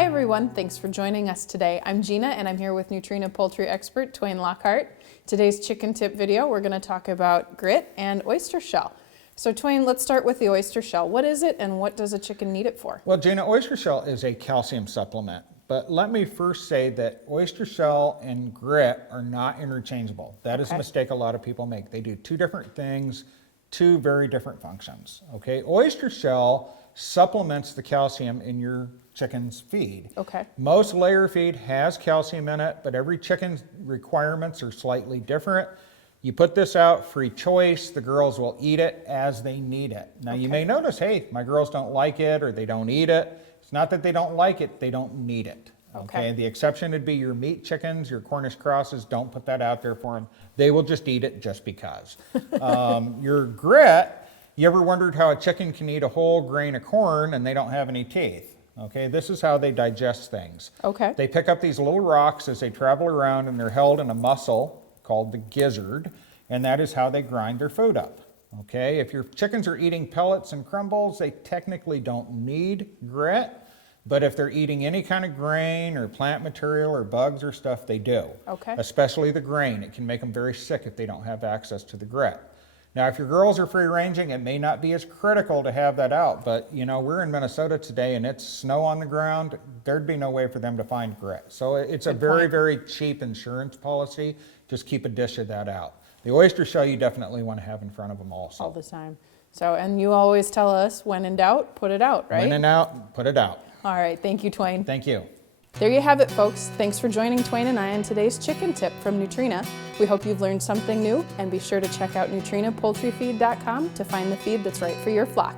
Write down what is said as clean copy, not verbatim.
Hi everyone, thanks for joining us today. I'm Gina and I'm here with Nutrena poultry expert Twain Lockhart. Today's chicken tip video, we're going to talk about grit and oyster shell. So Twain, let's start with the oyster shell. What is it and what does a chicken need it for? Well, Gina, oyster shell is a calcium supplement, but let me first say that oyster shell and grit are not interchangeable. That is a mistake a lot of people make. They do two different things, two very different functions. Okay, oyster shell supplements the calcium in your chicken's feed. Okay. Most layer feed has calcium in it, but every chicken's requirements are slightly different. You put this out free choice, the girls will eat it as they need it. Now you may notice, hey, my girls don't like it or they don't eat it. It's not that they don't like it, they don't need it. Okay. The exception would be your meat chickens, your Cornish crosses, don't put that out there for them. They will just eat it just because. Your grit, you ever wondered how a chicken can eat a whole grain of corn and they don't have any teeth? Okay, this is how they digest things. Okay. They pick up these little rocks as they travel around and they're held in a muscle called the gizzard, and that is how they grind their food up. Okay, if your chickens are eating pellets and crumbles, they technically don't need grit, but if they're eating any kind of grain or plant material or bugs or stuff, they do. Okay. Especially the grain. It can make them very sick if they don't have access to the grit. Now, if your girls are free ranging, it may not be as critical to have that out, but you know, we're in Minnesota today and it's snow on the ground. There'd be no way for them to find grit. So it's a very cheap insurance policy. Just keep a dish of that out. The oyster shell you definitely want to have in front of them also. All the time. So, and you always tell us, when in doubt, put it out, right? When in doubt, put it out. All right, thank you, Twain. Thank you. There you have it, folks. Thanks for joining Twain and I on today's chicken tip from Nutrena. We hope you've learned something new, and be sure to check out NutrenaPoultryFeed.com to find the feed that's right for your flock.